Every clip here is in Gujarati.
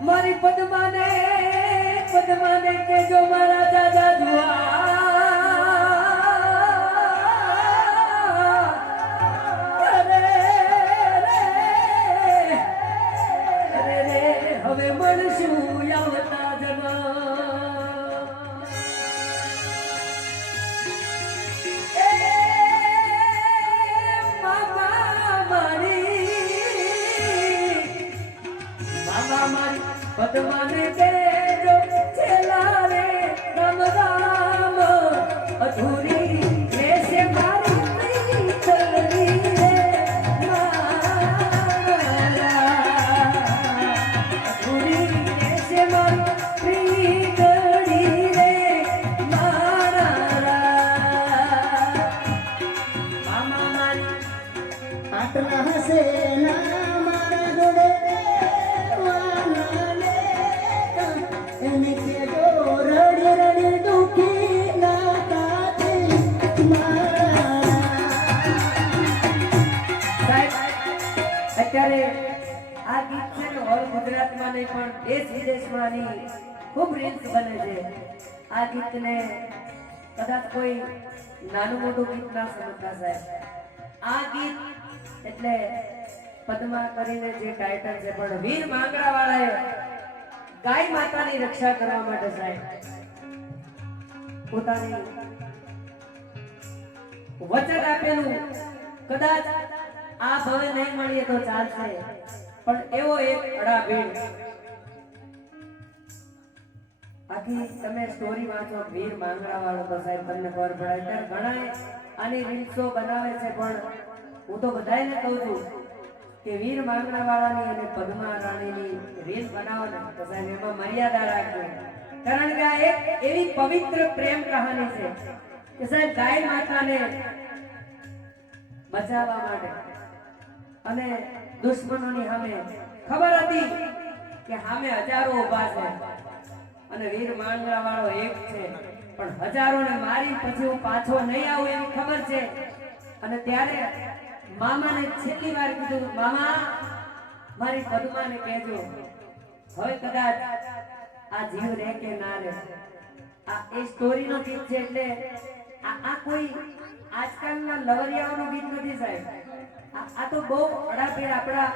મારી પદ્માને પદ્માને કેજો મારા દાદા જુઆ. પદ્માને કેજો અત્યારે આ ગીત છે ને ઓલ ગુજરાતમાં નહીં પણ દેશ વિદેશમાં ખૂબ રીલ્સ બને છે. આ ગીતને કદાચ કોઈ નાનું મોટું ગીત ના સમજતા સાહેબ. આ ગીત એટલે પદ્મા કરીને જે ટાઇટલ છે, પણ વીર માંગરા વાળાએ ગાય માતાની રક્ષા કરવા માટે સાહેબ પોતાની વચન આપેલું કદાચ આ ભવે નહીં મળીએ તો ચાલશે. પણ એવો એક અડાભીડ આખી તમે સ્ટોરી વાંચો વીર માંગડા વાળો તો સાહેબ તમને ખબર પડે. અત્યારે ઘણા આની રીલ્સો બનાવે છે, પણ હું તો બધાને કહું છું કે વીર માંગડા વાળાની અને પદ્મા રાણીની રીલ બનાવો ને, તો સાહેબ એમાં મર્યાદા રાખજો. કારણ કે આ એક એવી પવિત્ર પ્રેમ કહાની છે કે સાહેબ ગાય માતાને બચાવવા માટે અને દુશ્મનોની સામે ખબર હતી કે સામે હજારો ઊભા છે અને વીર માંગરા વાળો એક છે. પણ હજારોને મારી પછી હું પાછો નહીં આવું એવી ખબર છે. અને ત્યારે મામાને છેલ્લી વાર કીધું, મામા, મારી પદ્માને કહેજો, હવે કદાચ આ જીવ રહે કે ના રહે આ એ સ્ટોરીનો ગીત છે એટલે આ કોઈ આજકાલના લવરિયાઓનું ગીત નથી સાહેબ. આ તો બહુ અડાફેર આપણા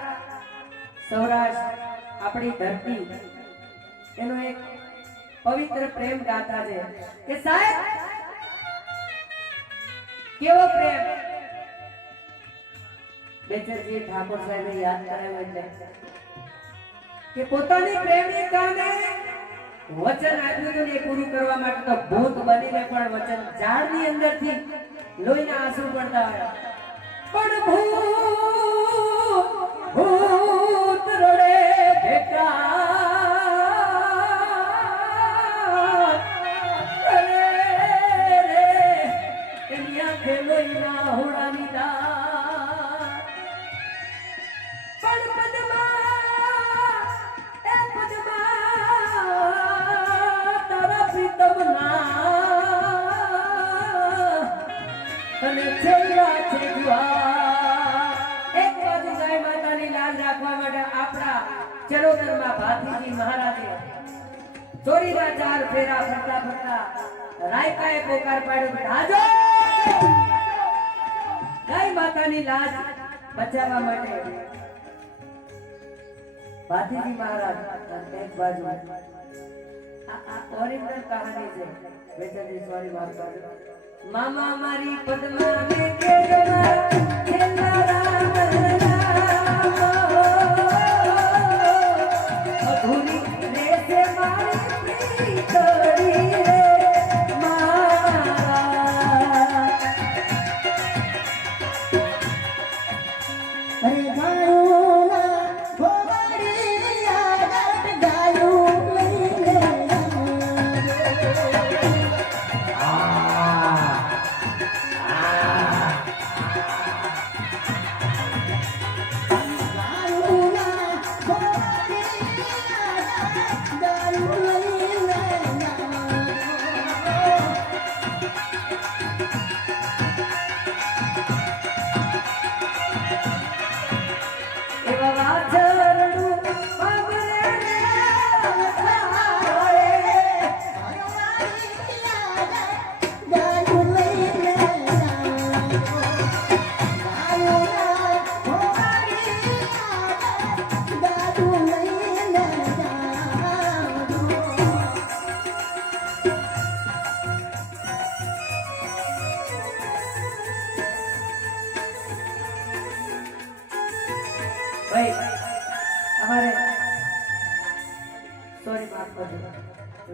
સૌરાષ્ટ્ર, આપણી ધરતી. એનો એક પવિત્ર પ્રેમ ગાથા છે. કે સાહેબ, કેવો પ્રેમ? બેચરજી ઠાકોર સાહેબે યાદ કરાવ્યો એટલે. કે પોતાની પ્રેમિકાને વચન આપ્યું હતું એ પૂરું કરવા માટે તો ભૂત બનીને પણ વચન ઝાડની અંદરથી લોહીના આંસુ પડતા હોય. પણ ભૂત રડે ચરોતરમાં ભાતીજી મહારાજે ચોરીના ચાર ફેરા ફરતા ફરતા રાયકાએ પોકાર પાડ્યો રાજો ગાય માતાની લાજ બચાવવા માટે ભાતીજી મહારાજ એક બાજુ ઓરિજિનલ કહાની છે. વેચનજી સોરી માફ કરજો મામા મારી પદ્મા ને કે જમા રામ રામ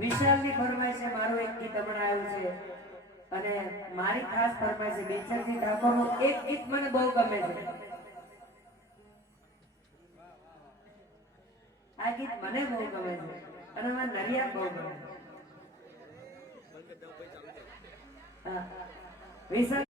વિશાલની ફરમાઈશ છે એક ગીત હમણાં છે. અને મારી ખાસ ફરમાઈશ બેચરજી ઠાકોરનું એક ગીત મને બહુ ગમે છે. આ ગીત મને બહુ ગમે છે, અને મને નરિયા બહુ ગમે છે. વિશાલ